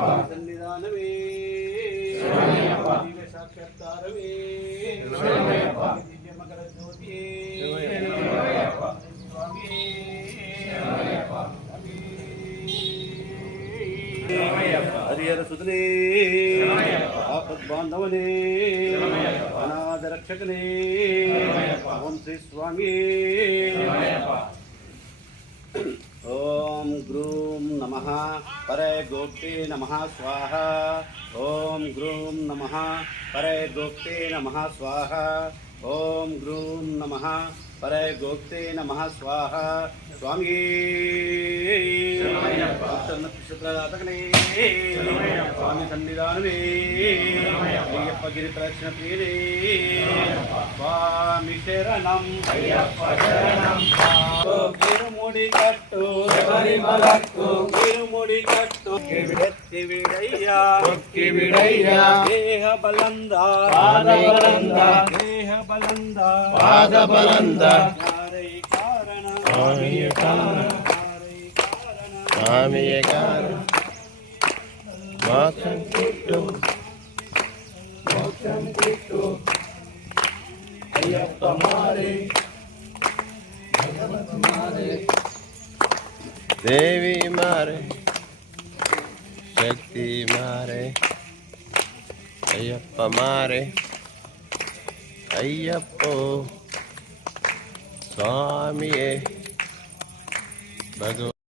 సన్నిధానమే దివ్య సాక్షాత్కారమే దివ్య మకర జ్యోతి హరిహర సుతనే ఆపద్బాంధవనే అనాథ రక్షకనే ఓం శ్రీ స్వామి. ఓం గ్రూం నమః పరే గోప్తే నమః స్వాహ. ఓం గ్రూం నమః పరే గోప్తే నమః స్వాహ. ఓం గ్రూం నమః పరే గోప్తే నమః స్వాహ. స్వామి నక్షత్రదాతకనే స్వామి సన్నిధానమే అయ్యప్ప గిరి ప్రదక్షిణ ప్రియనే స్వామి శరణం గిరుముడి కట్టు గిరుముడి కట్టు ఎత్తి విడయ్యా దేహ బలంద దేహ బలంద స్వామియే కారణం మోక్షం కిట్టు అయ్యప్ప మారే దేవి మారే శక్తి మారే అయ్యప్ప మారే అయ్యప్పో స్వామియే భగవ